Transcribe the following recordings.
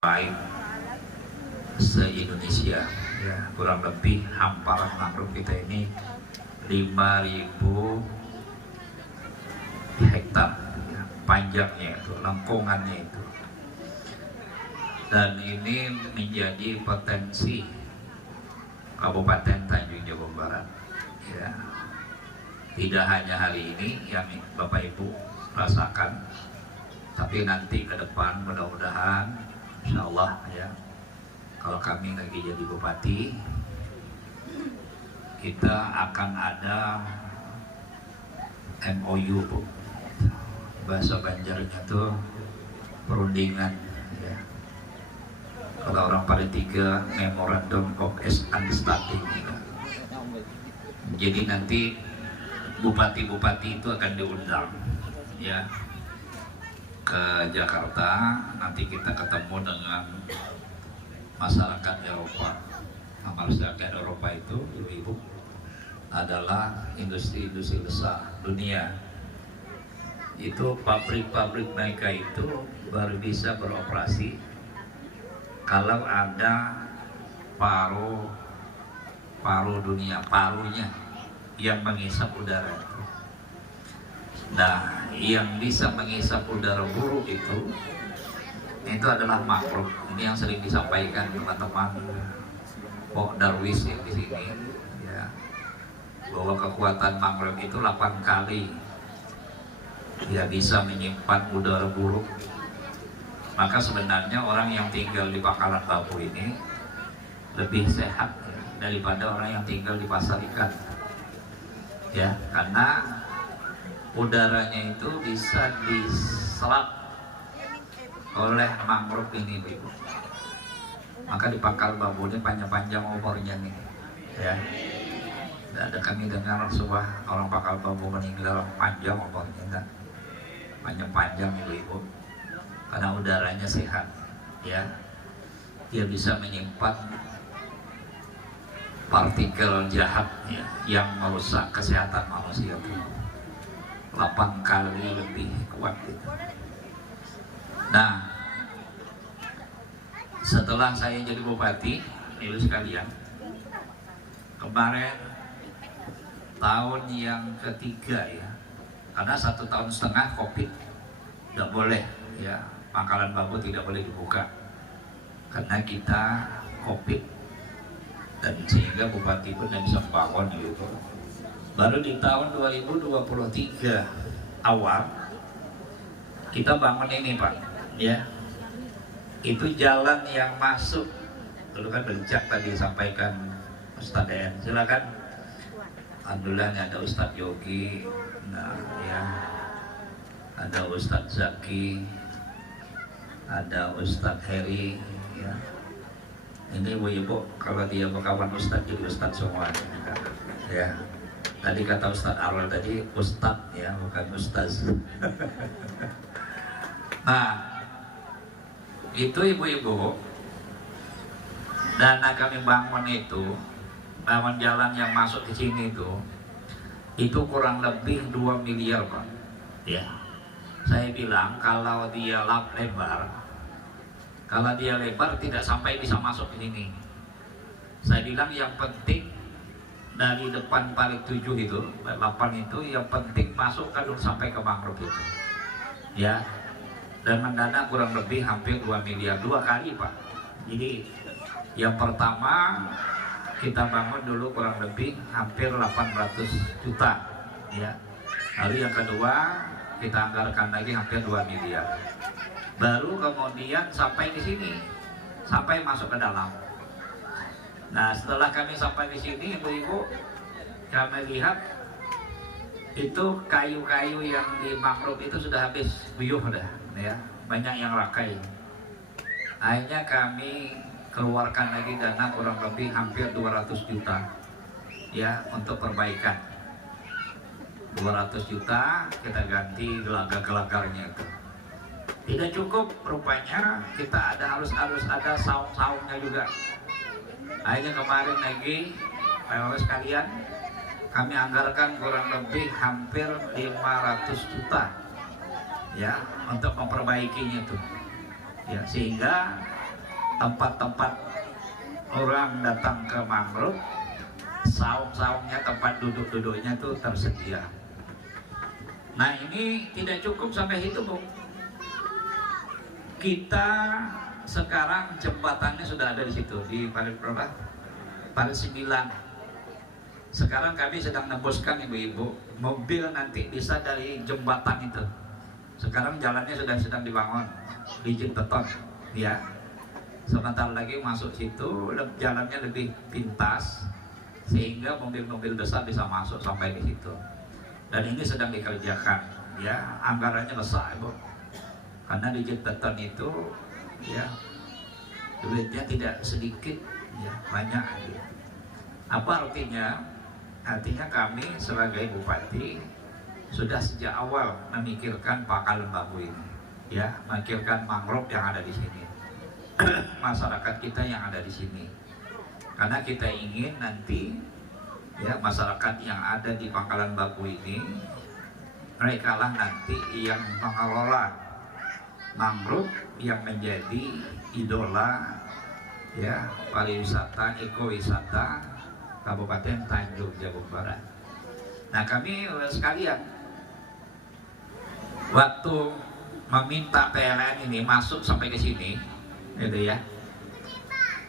baik se-Indonesia ya, kurang lebih hamparan mangrove kita ini 5.000 hektar ya, panjangnya itu, lengkungannya itu, dan ini menjadi potensi Kabupaten Tanjung Jabung Barat ya. Tidak hanya hari ini yang Bapak Ibu rasakan, tapi nanti ke depan mudah-mudahan insya Allah ya, kalau kami lagi jadi bupati, kita akan ada MOU, bahasa Banjarnya tuh perundingan ya. Kalau orang Paletiga, Memorandum of Understanding ya. Jadi nanti bupati-bupati itu akan diundang ya ke Jakarta. Nanti kita ketemu dengan masyarakat Eropa. Nah, masyarakat Eropa itu, ibu-ibu, adalah industri-industri besar dunia. Itu pabrik-pabrik mereka itu baru bisa beroperasi kalau ada paru dunia, parunya yang mengisap udara. Nah, yang bisa mengisap udara buruk itu adalah mangrove. Ini yang sering disampaikan teman-teman Pok Darwis yang di sini ya, bahwa kekuatan mangrove itu 8 kali ya bisa menyimpan udara buruk. Maka sebenarnya orang yang tinggal di Pangkalan Bambu ini lebih sehat ya, daripada orang yang tinggal di pasar ikan ya, karena udaranya itu bisa diserap oleh mangrove ini, ibu. Maka di Pangkal Bambu ini panjang-panjang umurnya nih ya. Dan ada kami dengar sebuah orang Pangkal Bambu meninggal panjang umurnya, enggak panjang-panjang ibu-ibu, karena udaranya sehat ya. Dia bisa menyimpan partikel jahat ya, yang merusak kesehatan manusia itu 8 kali lebih kuat gitu. Nah, setelah saya jadi bupati, ibu sekalian, kemarin tahun yang ketiga ya, karena 1,5 tahun COVID tidak boleh ya, Pangkalan Bambu tidak boleh dibuka karena kita COVID, dan sehingga bupati pun tidak bisa membangun gitu. Baru di tahun 2023 awal kita bangun ini Pak ya, itu jalan yang masuk dulu kan bencak tadi sampaikan Ustadz Den, silakan. Alhamdulillah ada Ustadz Yogi, nah ya, ada Ustadz Zaki, ada Ustadz Heri ya. Ini ibu-ibu kalau dia berkawan Ustadz jadi Ustadz semua ya. Tadi kata Ustadz Arwal tadi Ustadz ya, bukan Ustaz. Nah, itu ibu-ibu, dana kami bangun itu, bangun jalan yang masuk ke sini itu kurang lebih 2 miliar Pak ya. Saya bilang kalau dia lebar tidak sampai bisa masuk ke sini. Saya bilang yang penting dari depan paling 7 itu, 8 itu, yang penting masuk kan sampai ke mangrove itu ya. Dan mendana kurang lebih hampir 2 miliar, 2 kali Pak. Jadi yang pertama kita bangun dulu kurang lebih hampir 800 juta ya. Lalu yang kedua kita anggarkan lagi hampir 2 miliar. Baru kemudian sampai di sini, sampai masuk ke dalam. Nah, setelah kami sampai di sini, ibu-ibu, kami lihat itu kayu-kayu yang di mangrove itu sudah habis buyuh dah, ya, banyak yang rakai. Akhirnya kami keluarkan lagi dana kurang lebih hampir 200 juta, ya, untuk perbaikan. 200 juta kita ganti gelagar-gelagarnya itu. Tidak cukup, rupanya kita harus ada saung-saungnya juga. Akhirnya kemarin lagi, Bapak sekalian, kami anggarkan kurang lebih hampir 500 juta ya untuk memperbaikinya tuh ya, sehingga tempat-tempat orang datang ke mangrove, saung-saungnya, tempat duduk-duduknya tuh tersedia. Nah ini tidak cukup sampai itu, Bu. Kita sekarang jembatannya sudah ada di situ, di Parit berapa? Parit 9. Sekarang kami sedang nembuskan ibu-ibu, mobil nanti bisa dari jembatan itu. Sekarang jalannya sudah sedang dibangun di Jinteton, ya. Sebentar lagi masuk situ, jalannya lebih pintas sehingga mobil-mobil besar bisa masuk sampai di situ. Dan ini sedang dikerjakan, ya. Anggarannya besar, Ibu. Karena di Jinteton itu, ya, duitnya tidak sedikit, ya, banyak. Ya. Apa artinya? Artinya kami sebagai bupati sudah sejak awal memikirkan Pangkalan Bambu ini, ya, memikirkan mangrove yang ada di sini, masyarakat kita yang ada di sini. Karena kita ingin nanti, ya, masyarakat yang ada di Pangkalan Bambu ini, mereka lah nanti yang mengelola mangrove yang menjadi idola, ya, pariwisata, ekowisata Kabupaten Tanjung Jabung Barat. Nah kami sekalian waktu meminta PLN ini masuk sampai ke sini, gitu ya,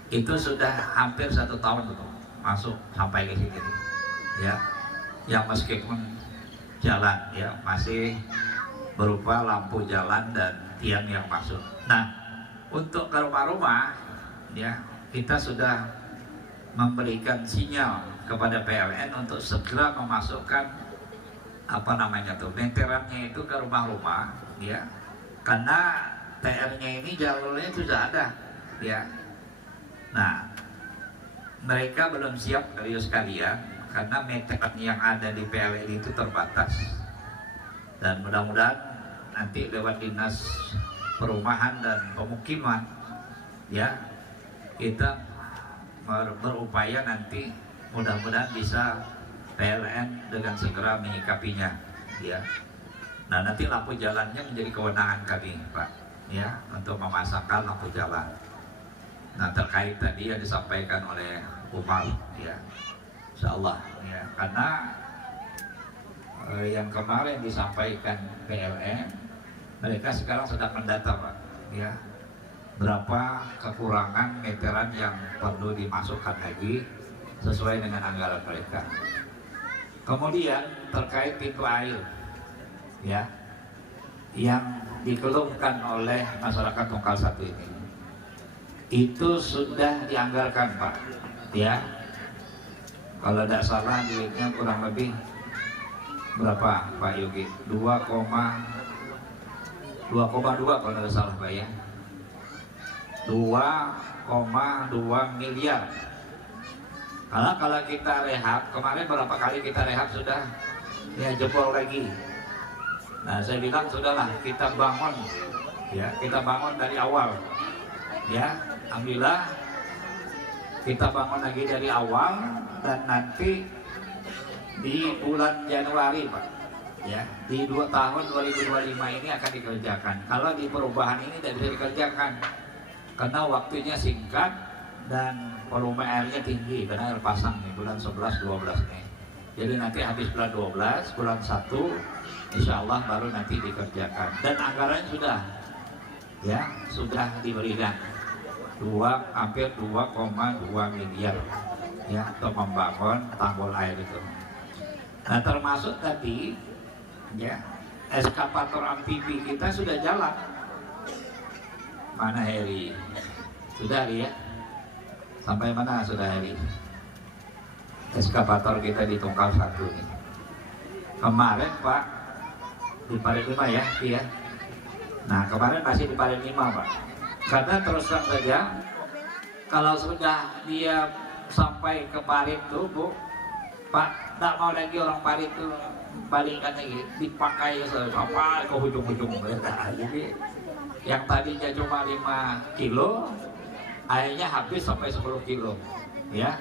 itu sudah hampir 1 tahun tuh masuk sampai ke sini, ya, yang meskipun jalan, ya, masih berupa lampu jalan dan tiang yang masuk. Nah untuk ke rumah-rumah, ya, kita sudah memberikan sinyal kepada PLN untuk segera memasukkan apa namanya tuh meterannya itu ke rumah-rumah, ya, karena TR-nya ini jalurnya sudah ada, ya. Nah mereka belum siap dari sekalian karena meteran yang ada di PLN itu terbatas, dan mudah-mudahan nanti lewat dinas perumahan dan pemukiman, ya, kita berupaya nanti mudah-mudahan bisa PLN dengan segera menyikapinya, ya. Nah nanti lampu jalannya menjadi kewenangan kami, Pak, ya, untuk memasangkan lampu jalan. Nah terkait tadi yang disampaikan oleh Umar, ya, insyaallah, ya, karena yang kemarin disampaikan PLN, mereka sekarang sedang mendata, Pak, ya, berapa kekurangan meteran yang perlu dimasukkan lagi sesuai dengan anggaran mereka. Kemudian terkait pintu air, ya, yang dikeluhkan oleh masyarakat Tungkal 1 ini, itu sudah dianggarkan, Pak, ya. Kalau tidak salah duitnya kurang lebih berapa, Pak Yogi? 2,2 kalau tidak salah, Pak, ya. 2,2 miliar. Karena kalau kita rehab, kemarin berapa kali kita rehab sudah, ya, jebol lagi. Nah saya bilang sudahlah kita bangun, ya, kita bangun dari awal, ya. Alhamdulillah kita bangun lagi dari awal, dan nanti di bulan Januari, Pak, ya, di 2 tahun 2025 ini akan dikerjakan. Kalau di perubahan ini tidak bisa dikerjakan karena waktunya singkat dan volume airnya tinggi karena air pasang nih bulan 11-12 nih. Jadi nanti habis bulan 12, bulan 1 insya Allah baru nanti dikerjakan. Dan anggarannya sudah, ya, sudah diberikan hampir 2,2 miliar, ya, untuk membangun tanggul air itu. Nah termasuk tadi, ya, eskavator amfibi kita sudah jalan. Mana Heri? Sudah, Heri, ya? Sampai mana sudah, Heri? Eskavator kita di Tungkal 1 ini. Kemarin, Pak, di Parit 5, ya, ya. Nah kemarin masih di Parit 5, Pak. Karena terus terang saja, kalau sudah dia sampai ke Parit tuh, Bu, Pak, tak mau lagi orang Parit tuh balikkan lagi, dipakai sampai ke ujung-ujung. Jadi yang tadinya cuma 5 kilo, akhirnya habis sampai 10 kilo, ya.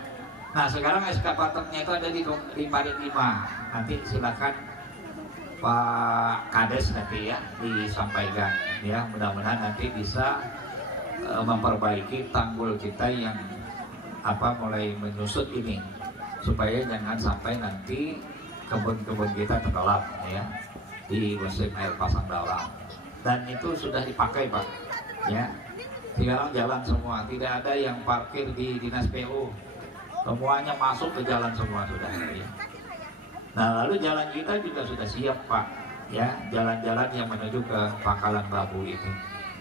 Nah sekarang eskavatornya itu ada di Parit 5. Nanti silakan Pak Kades nanti, ya, disampaikan, ya, mudah-mudahan nanti bisa memperbaiki tanggul kita yang mulai menyusut ini, supaya jangan sampai nanti kebun-kebun kita tenggelam ya di musim air pasang dalam. Dan itu sudah dipakai Pak ya, sekarang jalan semua, tidak ada yang parkir di dinas PU, semuanya masuk ke jalan semua sudah ya. Nah lalu jalan kita juga sudah siap Pak ya, jalan-jalan yang menuju ke Pangkalan Bambu ini,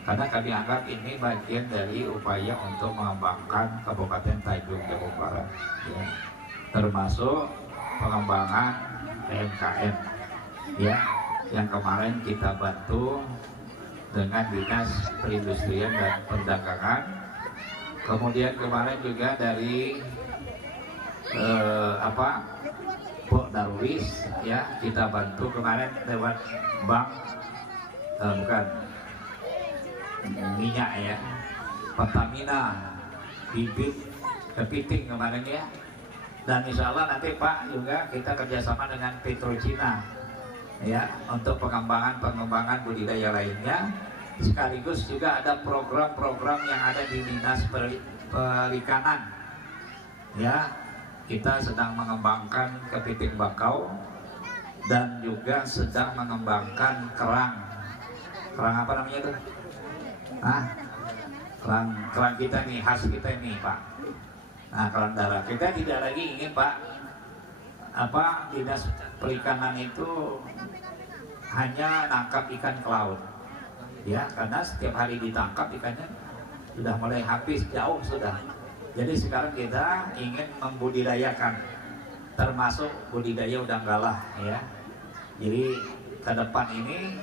karena kami anggap ini bagian dari upaya untuk mengembangkan Kabupaten Tanjung Jabung Barat ya, termasuk pengembangan PMKM ya, yang kemarin kita bantu dengan Dinas Perindustrian dan Perdagangan. Kemudian kemarin juga dari Pok Darwis ya, kita bantu kemarin lewat bank bukan minyak ya, Pertamina, bibit kepiting kemarin ya. Dan insya Allah nanti Pak juga kita kerjasama dengan Petrocina ya, untuk pengembangan budidaya lainnya, sekaligus juga ada program-program yang ada di Dinas Perikanan ya. Kita sedang mengembangkan kepiting bakau dan juga sedang mengembangkan kerang apa namanya itu? Kerang kita nih, khas kita ini Pak. Nah kerang darah kita tidak lagi ingin Pak Dinas Perikanan itu hanya nangkap ikan ke laut ya, karena setiap hari ditangkap ikannya sudah mulai habis, jauh sudah. Jadi sekarang kita ingin membudidayakan, termasuk budidaya udang galah ya. Jadi ke depan ini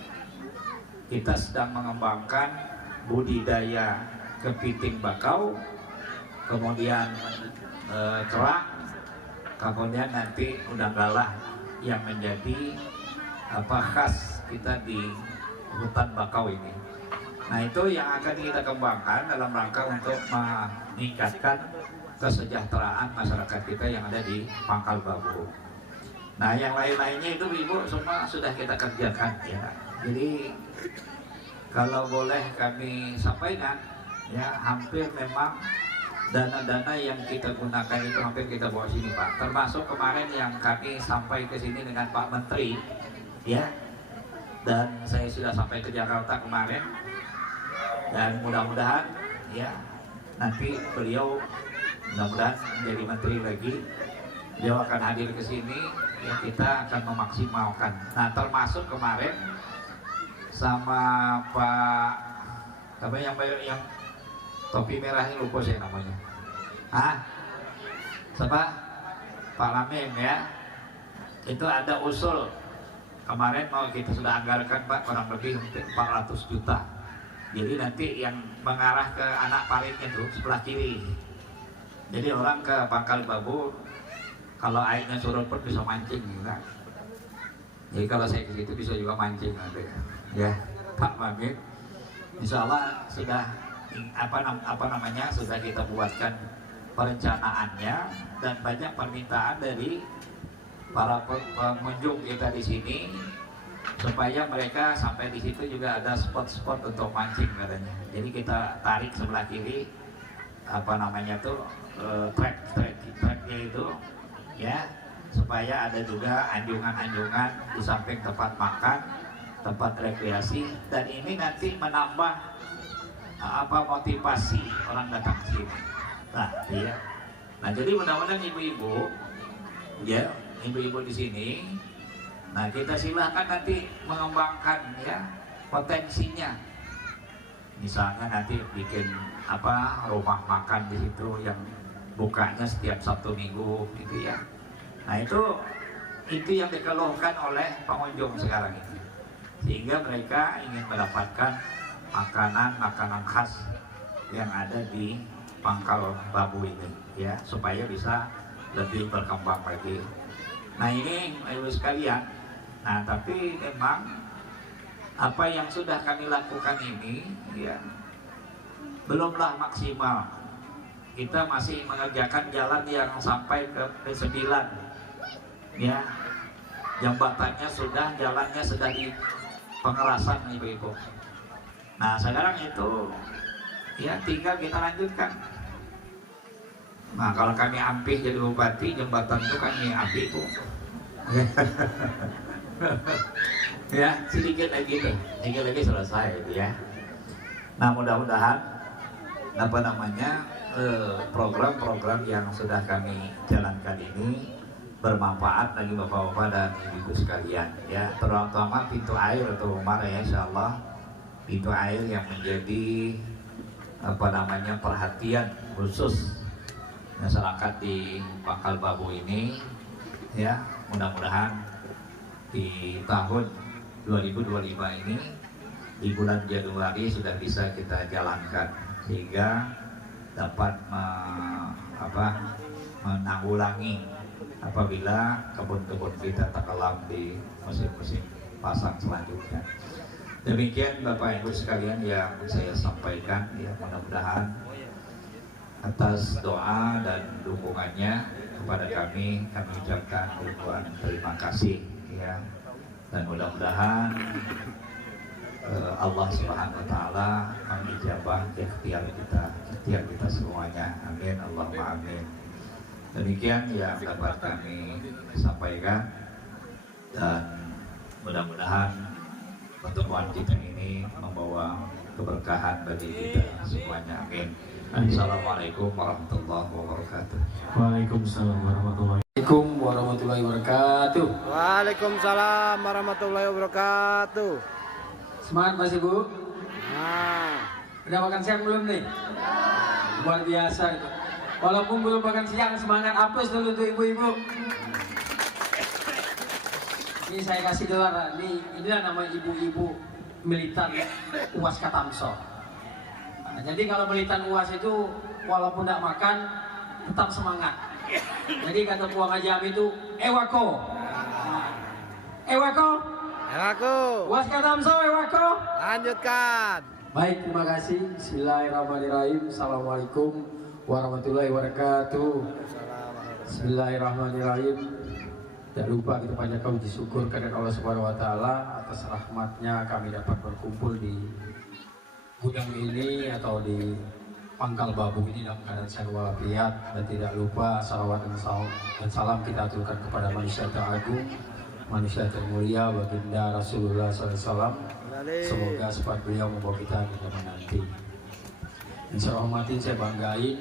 kita sedang mengembangkan budidaya kepiting bakau, kemudian kerang, kemudian nanti udang galah yang menjadi khas kita di hutan bakau ini. Nah itu yang akan kita kembangkan dalam rangka untuk meningkatkan kesejahteraan masyarakat kita yang ada di Pangkal Bambu. Nah yang lain-lainnya itu Ibu semua sudah kita kerjakan ya. Jadi kalau boleh kami sampaikan ya, hampir memang dana-dana yang kita gunakan itu hampir kita bawa sini Pak. Termasuk kemarin yang kami sampai ke sini dengan Pak Menteri ya, dan saya sudah sampai ke Jakarta kemarin, dan mudah-mudahan ya nanti beliau mudah-mudahan menjadi menteri lagi, beliau akan hadir ke sini ya, kita akan memaksimalkan. Nah termasuk kemarin sama Pak yang topi merah ini, lupa saya namanya, siapa? Pak Lamim ya, itu ada usul kemarin mau kita sudah anggarkan Pak kurang lebih 400 juta. Jadi nanti yang mengarah ke anak parit itu sebelah kiri. Jadi orang ke Pangkal Bambu kalau airnya surut pun bisa mancing juga. Jadi kalau saya ke situ bisa juga mancing nanti ya Pak Mamit. Insya Allah sudah sudah kita buatkan perencanaannya, dan banyak permintaan dari para pengunjung kita di sini supaya mereka sampai di situ juga ada spot-spot untuk mancing katanya. Jadi kita tarik sebelah kiri tracknya itu ya, supaya ada juga anjungan-anjungan di samping tempat makan, tempat rekreasi, dan ini nanti menambah motivasi orang datang ke sini. Nah, iya. Nah, jadi mudah-mudahan ibu-ibu ya, ibu-ibu di sini, nah kita silahkan nanti mengembangkan ya potensinya. Misalnya nanti bikin rumah makan di situ yang bukanya setiap Sabtu Minggu gitu ya. Nah itu yang dikeluhkan oleh pengunjung sekarang ini, sehingga mereka ingin mendapatkan makanan khas yang ada di Pangkal Bambu ini ya, supaya bisa lebih berkembang lagi. Nah ini ibu sekalian, nah tapi memang apa yang sudah kami lakukan ini ya belumlah maksimal. Kita masih mengerjakan jalan yang sampai ke P9 ya, jambatannya sudah, jalannya sedang di pengerasan ibu-ibu. Nah sekarang itu Ya tinggal kita lanjutkan. Nah kalau kami Ampih jadi bupati, jembatan itu kami Ampih Bu. Ya sedikit lagi tuh, sedikit lagi selesai ya. Nah mudah-mudahan apa namanya program-program yang sudah kami jalankan ini bermanfaat bagi bapak-bapak dan ibu-ibu sekalian ya, terutama pintu air atau Umar ya, insyaallah pintu air yang menjadi apa namanya perhatian khusus masyarakat di Pangkal Babu ini ya. Mudah-mudahan di tahun 2025 ini di bulan Januari sudah bisa kita jalankan sehingga dapat menanggulangi apabila kebun-kebun kita tenggelam di musim-musim pasang selanjutnya. Demikian Bapak Ibu sekalian yang saya sampaikan ya, mudah-mudahan atas doa dan dukungannya kepada kami ucapkan ribuan terima kasih ya, dan mudah-mudahan Allah Subhanahu wa taala mengijabah ikhtiar kita semuanya. Amin Allahumma amin. Demikian yang dapat kami sampaikan, dan mudah-mudahan pertemuan kita ini membawa keberkahan bagi kita semuanya. Amin. Assalamualaikum warahmatullahi wabarakatuh. Waalaikumsalam warahmatullahi wabarakatuh. Waalaikumsalam warahmatullahi wabarakatuh. Semangat Mas Ibu. Nah, Udah makan siang belum nih? Luar biasa itu. Walaupun belum makan siang, semangat apes dulu tuh ibu-ibu. Ini saya kasih doa. Inilah nama ibu-ibu militan UAS Katamso. Nah, jadi kalau militan UAS itu walaupun tidak makan tetap semangat. Jadi kata Puang Haji Ami itu ewako. Ewako. aku UAS Katamso ewako. lanjutkan. Baik, terima kasih. Bismillahirrahmanirrahim. Assalamualaikum warahmatullahi wabarakatuh. Bismillahirrahmanirrahim. Tidak lupa kita panjatkan puji syukur kepada Allah Subhanahu wa taala atas rahmatnya kami dapat berkumpul di gudang ini atau di Pangkal Babu ini dalam keadaan sehat walafiat, dan tidak lupa salawat dan salam kita aturkan kepada manusia teragung, manusia termulia baginda Rasulullah SAW. Semoga sifat beliau membawa kita ke zaman nanti. Yang saya hormatin, saya banggain,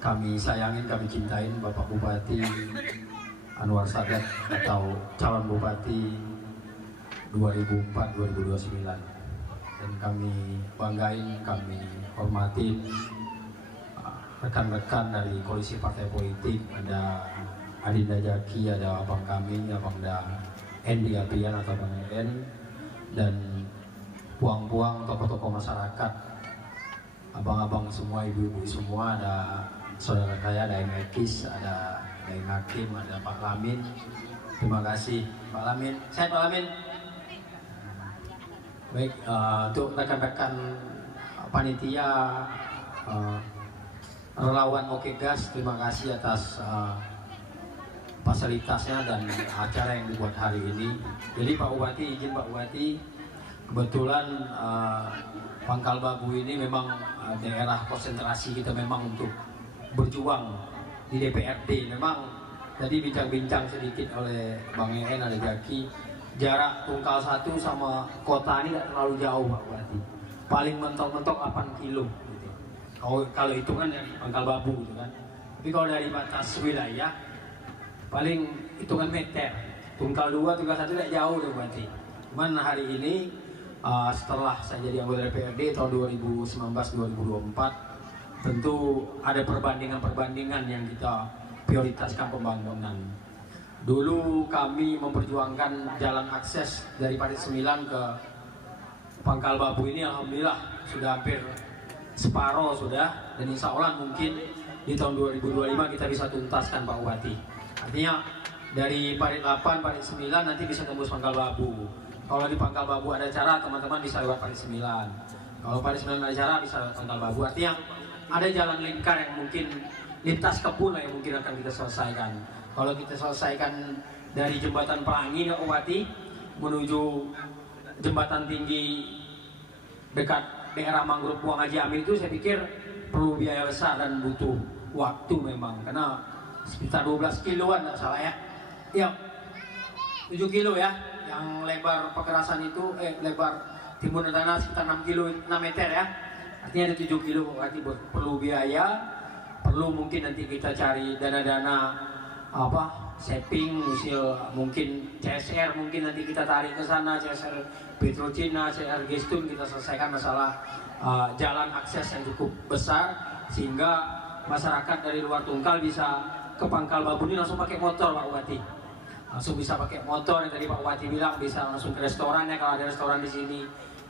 kami sayangin, kami cintain Bapak Bupati Anwar Sadat atau calon Bupati 2004-2029. Dan kami banggain, kami hormatin rekan-rekan dari koalisi partai politik. Ada Adinda Jaki, ada abang kami, abang Endi Apian atau Bang En, dan puang-puang tokoh-tokoh masyarakat, abang-abang semua, ibu-ibu semua, ada saudara saya, ada Ekis, ada Hakim, ada Pak Lamin. Terima kasih Pak Lamin. Sehat Pak Lamin? Baik, untuk rekan-rekan panitia relawan Oke Gas, terima kasih atas fasilitasnya dan acara yang dibuat hari ini. Jadi Pak Bupati, izin Pak Bupati, kebetulan Pangkal Babu ini memang daerah konsentrasi kita memang untuk berjuang di DPRD. Memang tadi bincang-bincang sedikit oleh Bang En, ada Jaki, jarak Tungkal 1 sama kota ini tidak terlalu jauh Pak Bupati, paling mentok-mentok 8 kilo gitu. Kalau itu kan dari Pangkal Babu gitu kan. Tapi kalau dari batas wilayah paling hitungan meter. Tungkal 2, Tungkal 1 tidak jauh deh berarti. Cuman hari ini setelah saya jadi anggota DPRD tahun 2019-2024, tentu ada perbandingan-perbandingan yang kita prioritaskan pembangunan. Dulu kami memperjuangkan jalan akses dari Parit 9 ke Pangkal Babu ini, alhamdulillah sudah hampir separuh sudah, dan insya Allah mungkin di tahun 2025 kita bisa tuntaskan Pak Bupati. Artinya dari Parit 8, Parit 9 nanti bisa tembus Pangkal Babu. Kalau di Pangkal Babu ada acara, teman-teman bisa lewat Parit 9. Kalau Parit 9 ada acara, bisa lewat Pangkal Babu. Artinya ada jalan lingkar yang mungkin lintas kebun yang mungkin akan kita selesaikan. Kalau kita selesaikan dari jembatan Pelangi Pak Bupati menuju jembatan tinggi dekat daerah mangrove Buang Haji Amin itu saya pikir perlu biaya besar dan butuh waktu memang, karena sekitar 12 kiloan nggak salah ya. Iya, 7 kilo ya, yang lebar pekerasan itu, lebar timbun tanah sekitar 6 kilo, 6 meter ya. Artinya ada 7 kilo, berarti perlu biaya, perlu mungkin nanti kita cari dana-dana shaping, mungkin CSR, mungkin nanti kita tarik ke sana, CSR Petrocina, CSR Gestun, kita selesaikan masalah jalan akses yang cukup besar, sehingga masyarakat dari luar Tungkal bisa ke Pangkal Babu ini langsung pakai motor, Pak Bupati. Langsung bisa pakai motor, yang tadi Pak Bupati bilang bisa langsung ke restorannya, kalau ada restoran di sini,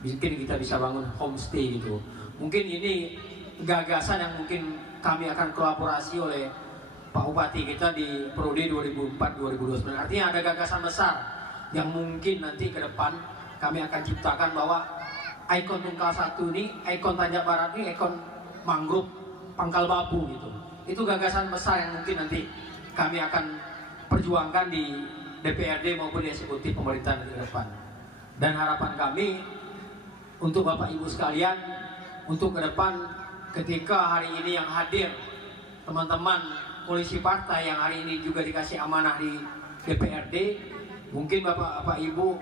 mungkin kita bisa bangun homestay gitu. Mungkin ini gagasan yang mungkin kami akan kolaborasi oleh Pak Bupati kita di Prode 2004-2029. Artinya ada gagasan besar yang mungkin nanti ke depan kami akan ciptakan, bahwa ikon Tungkal 1 ini, ikon Tanjak Barat ini, ikon mangrove Pangkal Babu gitu. Itu gagasan besar yang mungkin nanti kami akan perjuangkan di DPRD maupun di eksekutif pemerintahan ke depan. Dan harapan kami untuk Bapak Ibu sekalian, untuk ke depan ketika hari ini yang hadir teman-teman polisi partai yang hari ini juga dikasih amanah di DPRD, mungkin Bapak Ibu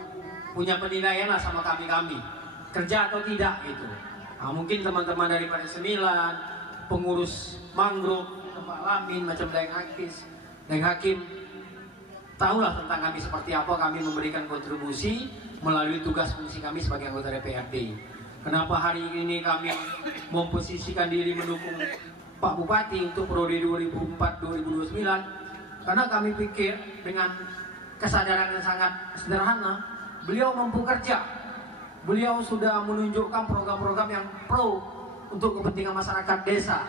punya penilaian lah sama kami kerja atau tidak gitu. Nah, mungkin teman-teman dari Partai 9, pengurus mangrove, Pak Lamin, macam Deng Hakim, tahulah tentang kami seperti apa, kami memberikan kontribusi melalui tugas fungsi kami sebagai anggota DPRD. Kenapa hari ini kami memposisikan diri mendukung Pak Bupati untuk periode 2004-2029? Karena kami pikir dengan kesadaran yang sangat sederhana, beliau mampu kerja. Beliau sudah menunjukkan program-program yang pro untuk kepentingan masyarakat desa.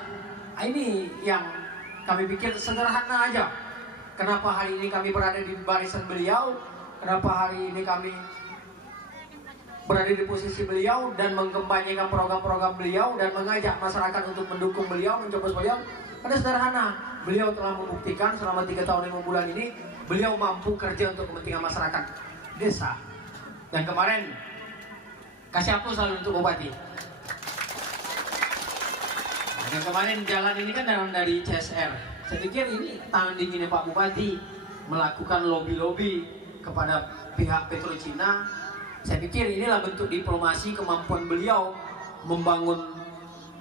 Ini yang kami pikir sederhana aja. Kenapa hari ini kami berada di barisan beliau? Kenapa hari ini kami berada di posisi beliau dan mengkampanyekan program-program beliau dan mengajak masyarakat untuk mendukung beliau, mencoblos beliau? Karena sederhana, beliau telah membuktikan selama 3 tahun 5 bulan ini beliau mampu kerja untuk kepentingan masyarakat desa. Dan kemarin kasih aplaus selalu untuk Bupati. Dan kemarin jalan ini kan dari CSR. Saya pikir ini tangan dinginnya Pak Bupati melakukan lobby-lobby kepada pihak Petrocina. Saya pikir inilah bentuk diplomasi, kemampuan beliau membangun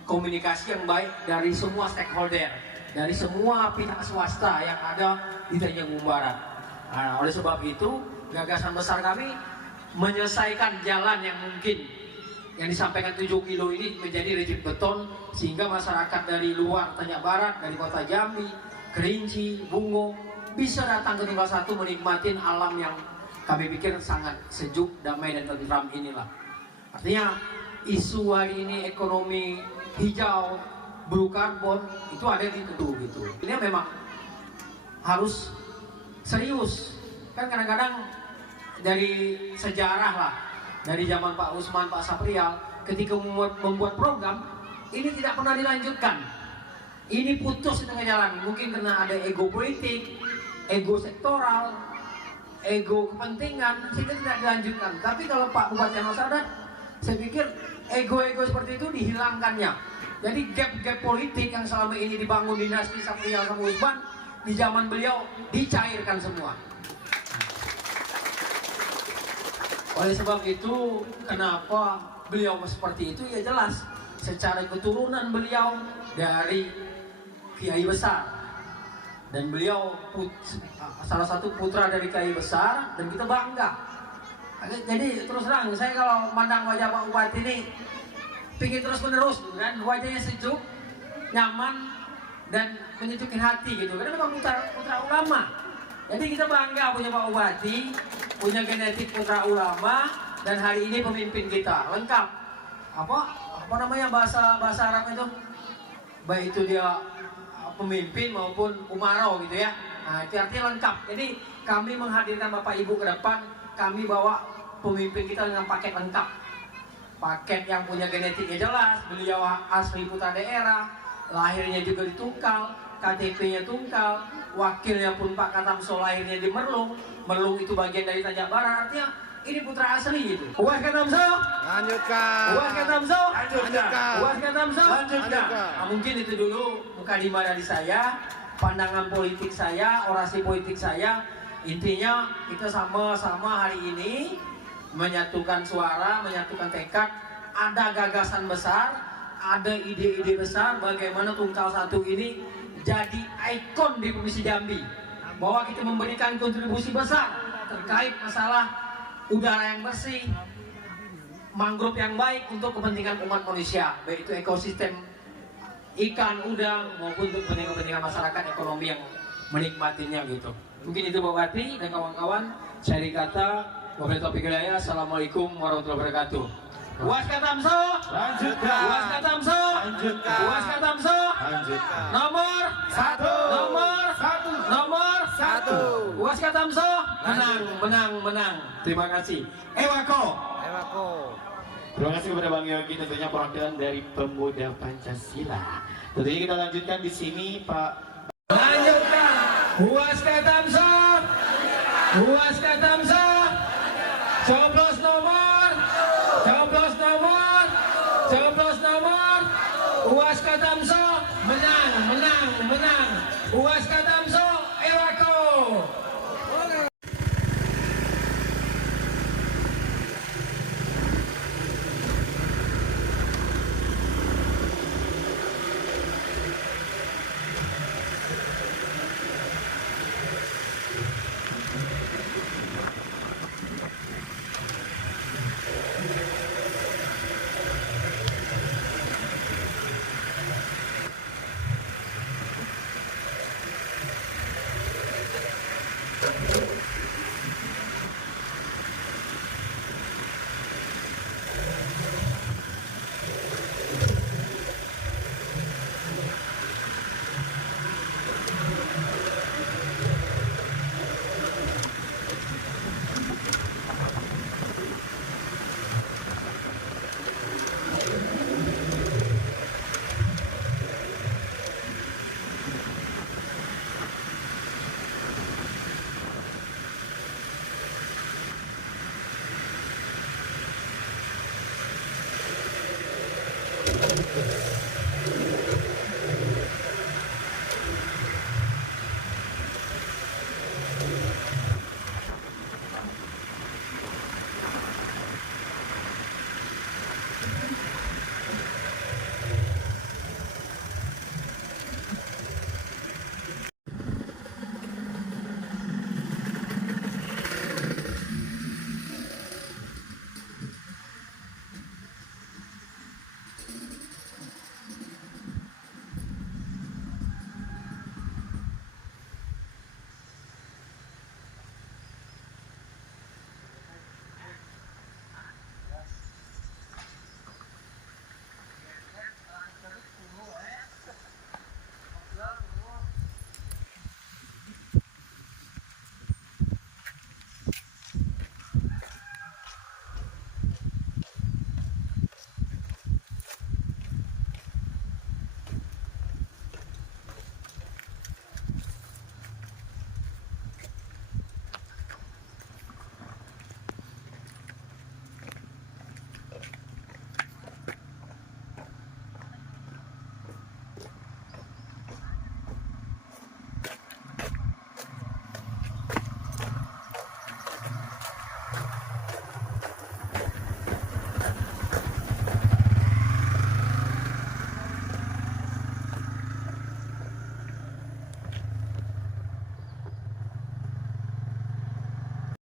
komunikasi yang baik dari semua stakeholder, dari semua pihak swasta yang ada di Tanjung Barat. Nah, oleh sebab itu, gagasan besar kami menyelesaikan jalan yang mungkin yang disampaikan 7 kilo ini menjadi rigid beton, sehingga masyarakat dari luar Tanjung Barat, dari kota Jambi, Kerinci, Bungo bisa datang ke Tunggal 1 menikmati alam yang kami pikir sangat sejuk, damai dan tentram inilah. Artinya isu hari ini ekonomi hijau, blue carbon itu ada di situ gitu. Ini memang harus serius. Kan kadang-kadang dari sejarah lah, dari zaman Pak Usman, Pak Saprial, ketika membuat program ini tidak pernah dilanjutkan. Ini putus di tengah jalan, mungkin karena ada ego politik, ego sektoral, ego kepentingan, sehingga tidak dilanjutkan. Tapi kalau Pak Bupati Sadat, saya pikir ego-ego seperti itu dihilangkannya. Jadi gap-gap politik yang selama ini dibangun dinasti Saprial sama Usman, di zaman beliau dicairkan semua. Oleh sebab itu, kenapa beliau seperti itu? Ya jelas, secara keturunan beliau dari kiai besar, dan beliau salah satu putra dari kiai besar, dan kita bangga. Jadi terus terang, saya kalau mandang wajah Pak Bupati ini pingin terus menerus, kan? Wajahnya sejuk, nyaman, dan menyejukin hati gitu. Karena memang putra ulama. Jadi kita bangga punya Pak Bupati, punya genetik putra ulama, dan hari ini pemimpin kita lengkap. Apa namanya bahasa Arab itu? Baik itu dia pemimpin maupun umaro gitu ya. Nah, itu artinya lengkap. Jadi kami menghadirkan Bapak Ibu ke depan, kami bawa pemimpin kita dengan paket lengkap. Paket yang punya genetiknya jelas, beliau asli putra daerah, lahirnya juga di Tungkal, KTP-nya Tungkal, wakilnya pun Pak Katamso lahirnya di Merlung. Merlung itu bagian dari Tanjung Barat. Artinya ini putra asli gitu. Puas kan Tamso? Lanjutkan. Puas kan Tamso? Lanjutkan. Puas kan Tamso? Lanjutkan. Nah, mungkin itu dulu mukadimah dari saya, pandangan politik saya, orasi politik saya. Intinya kita sama-sama hari ini menyatukan suara, menyatukan tekad, ada gagasan besar, ada ide-ide besar bagaimana Tungkal 1 ini jadi ikon di Provinsi Jambi. Bahwa kita memberikan kontribusi besar terkait masalah udara yang bersih, mangrove yang baik untuk kepentingan umat manusia, baik itu ekosistem ikan, udang maupun untuk kepentingan masyarakat ekonomi yang menikmatinya gitu. Mungkin itu Pak Bupati dan kawan-kawan. Saya dikata wabillahi taufiq wal hidayah. Assalamualaikum warahmatullahi wabarakatuh. Puas kan Tamso? Lanjutkan. Puas kan Tamso? Lanjutkan. Puas kan Tamso? Lanjutkan. Nomor 1. Nomor 1. Nomor 1. Puas kan Tamso? Menang. Terima kasih. Ewako. Ewako. Terima kasih kepada Bang Yogi, tentunya perwakilan dari Pemuda Pancasila. Tentunya kita lanjutkan di sini Pak. Lanjutkan. Puas kan Tamso? Puas kan Tamso? Coblos nomor. Coblos nomor. Coblos nomor. Puas kan Tamso? Menang. Puas kan Tamso? Ewako.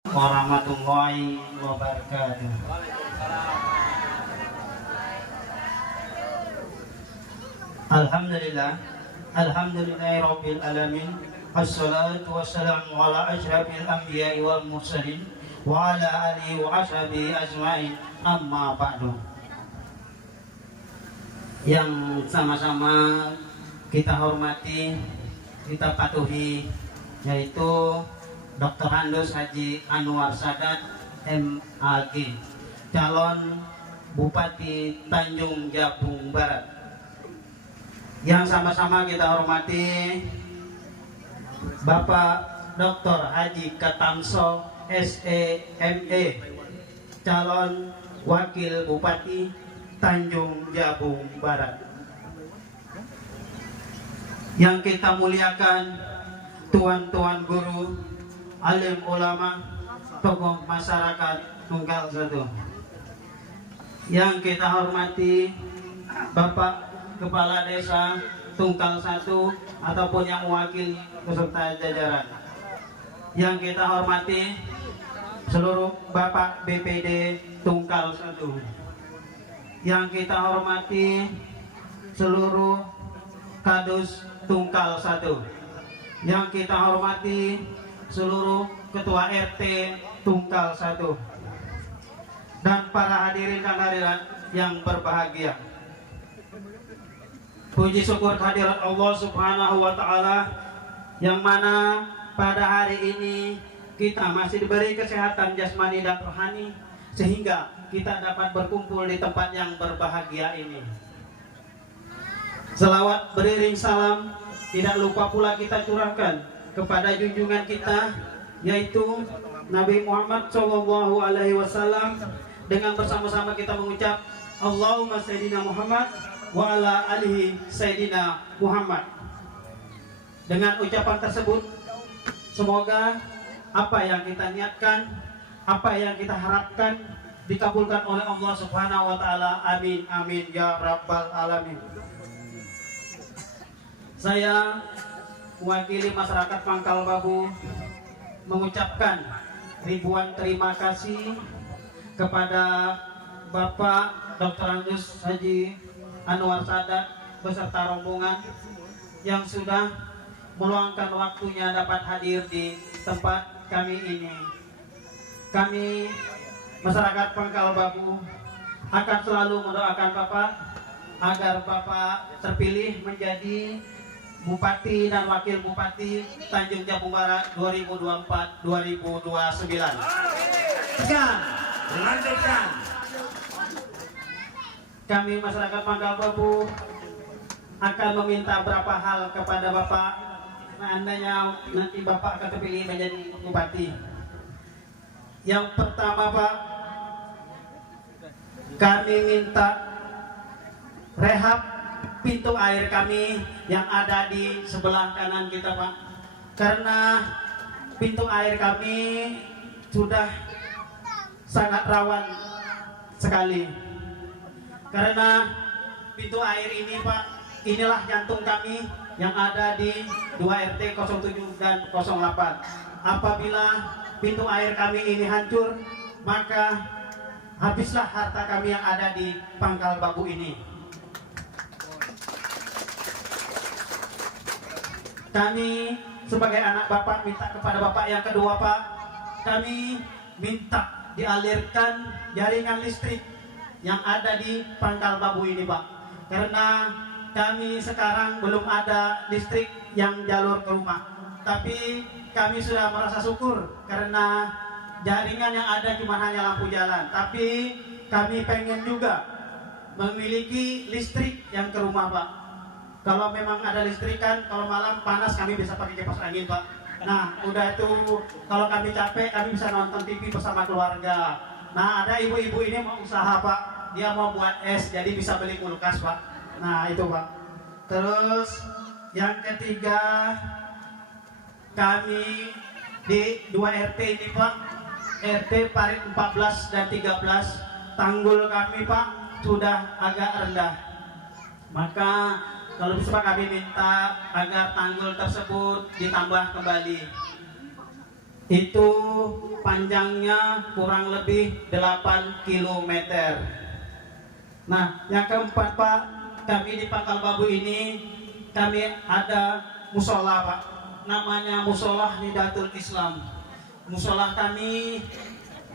Warahmatullahi wabarakatuh. Alhamdulillah, alhamdulillahirabbil alamin. Wassalatu wassalamu ala asyrafil anbiya'i wal mursalin wa ala alihi wa ashabihi ajmain. Amma ba'du. Yang sama-sama kita hormati, kita patuhi, yaitu Dr. Handus Haji Anwar Sadat MAG, calon Bupati Tanjung Jabung Barat. Yang sama-sama kita hormati Bapak Dr. Haji Katamso SEME, calon Wakil Bupati Tanjung Jabung Barat. Yang kita muliakan tuan-tuan guru, alim ulama, tokoh masyarakat Tunggal Satu. Yang kita hormati Bapak Kepala Desa Tunggal Satu ataupun yang mewakili beserta jajaran. Yang kita hormati seluruh Bapak BPD Tunggal Satu. Yang kita hormati seluruh Kadus Tunggal Satu. Yang kita hormati seluruh Ketua RT Tunggal Satu. Dan para hadirin dan hadirat yang berbahagia. Puji syukur kehadirat Allah Subhanahu wa Ta'ala, yang mana pada hari ini kita masih diberi kesehatan jasmani dan rohani, sehingga kita dapat berkumpul di tempat yang berbahagia ini. Selawat beriring salam tidak lupa pula kita curahkan kepada junjungan kita, yaitu Nabi Muhammad SAW, dengan bersama-sama kita mengucap Allahumma Sayyidina Muhammad wa ala alihi Sayyidina Muhammad. Dengan ucapan tersebut, semoga apa yang kita niatkan, apa yang kita harapkan dikabulkan oleh Allah Subhanahu wa Ta'ala. Amin amin ya rabbal alamin. Saya mewakili masyarakat Pangkal Babu mengucapkan ribuan terima kasih kepada Bapak Dr. Andes Haji Anwar Sadat beserta rombongan yang sudah meluangkan waktunya dapat hadir di tempat kami ini. Kami masyarakat Pangkal Babu akan selalu mendoakan Bapak agar Bapak terpilih menjadi Bupati dan Wakil Bupati Tanjung Jabung Barat 2024-2029. Lanjutkan. Kami masyarakat Pangkal Babu akan meminta beberapa hal kepada Bapak seandainya nanti Bapak akan terpilih menjadi Bupati. Yang pertama, Pak, kami minta rehab pintu air kami yang ada di sebelah kanan kita, Pak, karena pintu air kami sudah sangat rawan sekali. Karena pintu air ini, Pak, inilah jantung kami yang ada di 2 RT 07 dan 08. Apabila pintu air kami ini hancur, maka habislah harta kami yang ada di Pangkal Babu ini. Kami sebagai anak Bapak minta kepada Bapak yang kedua, Pak, kami minta dialirkan jaringan listrik yang ada di Pangkal Babu ini, Pak, karena kami sekarang belum ada listrik yang jalur ke rumah. Tapi kami sudah merasa syukur karena jaringan yang ada cuma hanya lampu jalan. Tapi kami pengen juga memiliki listrik yang ke rumah, Pak. Kalau memang ada listrik kan, kalau malam panas kami bisa pakai kipas angin, Pak. Nah, udah itu kalau kami capek kami bisa nonton TV bersama keluarga. Nah, ada ibu-ibu ini mau usaha, Pak. Dia mau buat es, jadi bisa beli kulkas, Pak. Nah, itu, Pak. Terus yang ketiga, kami di 2 RT ini, Pak, RT Parit 14 dan 13, tanggul kami, Pak, sudah agak rendah. Maka kalau bisa, Pak, kami minta agar tanggul tersebut ditambah kembali. Itu panjangnya kurang lebih 8 km. Nah, yang keempat, Pak, kami di Pangkal Babu ini kami ada musola, Pak. Namanya musola Hidayatul Islam. Musola kami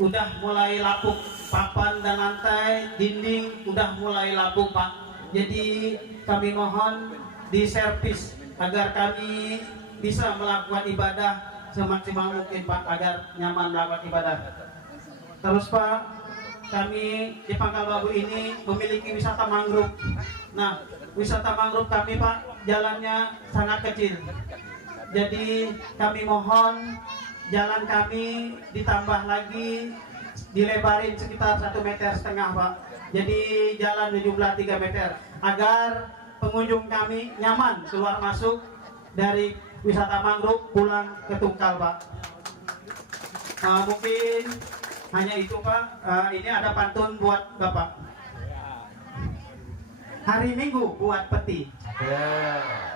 udah mulai lapuk, papan dan lantai, dinding udah mulai lapuk, Pak. Jadi kami mohon diservis agar kami bisa melakukan ibadah semaksimal mungkin, Pak, agar nyaman melakukan ibadah. Terus, Pak, kami di Pangkal Babu ini memiliki wisata mangrove. Nah, wisata mangrove kami, Pak, jalannya sangat kecil. Jadi kami mohon jalan kami ditambah lagi dilebarin sekitar 1,5 meter Pak. Jadi jalan berjumlah 3 meter agar pengunjung kami nyaman keluar masuk dari wisata mangrove pulang ke Tungkal Pak. Mungkin hanya itu Pak. Ini ada pantun buat Bapak. Hari Minggu buat peti.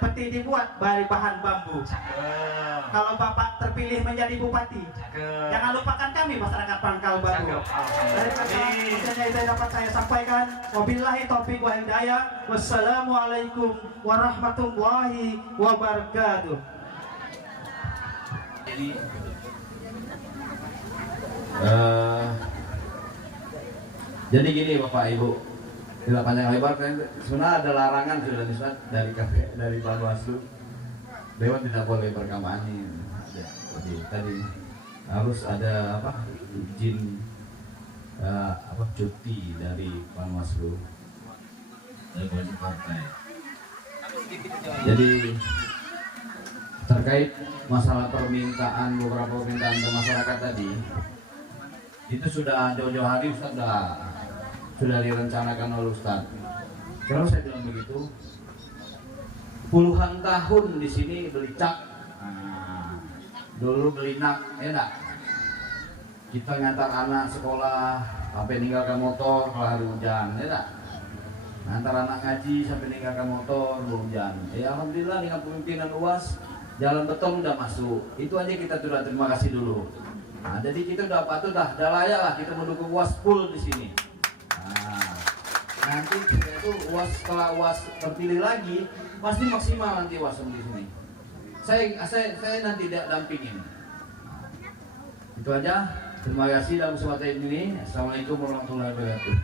Peti dibuat dari bahan bambu. Kalau Bapak terpilih menjadi bupati, jangan lupakan kami masyarakat Pangkal Baru. Dari yang saya dapat saya sampaikan, wabillahi taufiq wa hidayah. Wassalamualaikum warahmatullahi wabarakatuh. Jadi gini Bapak Ibu, tidak panjang lebar kan sebenarnya ada larangan sudah disebut dari Bawaslu, Dewan tidak boleh berkampanye. Jadi tadi harus ada izin cuti dari Bawaslu dari partai. Jadi terkait masalah beberapa permintaan ke masyarakat tadi, itu sudah jauh-jauh hari Ustaz sudah direncanakan oleh Ustaz. Kalau saya bilang begitu, puluhan tahun di sini beli cak, dulu beli nak, ya enggak? Kita ngantar anak sekolah sampai ninggalkan motor kalau hari hujan, ya enggak? Ngantar anak ngaji sampai ninggalkan motor hujan. Ya alhamdulillah dengan pemimpinan UAS jalan beton udah masuk. Itu aja kita sudah terima kasih dulu. Nah, jadi kita udah patut dah layak lah kita mendukung UAS full di sini. Nanti kita itu UAS setelah UAS terpilih lagi pasti maksimal nanti UAS di sini. Saya nanti dampingin. Itu aja. Terima kasih dalam kesempatan ini. Assalamualaikum warahmatullahi wabarakatuh.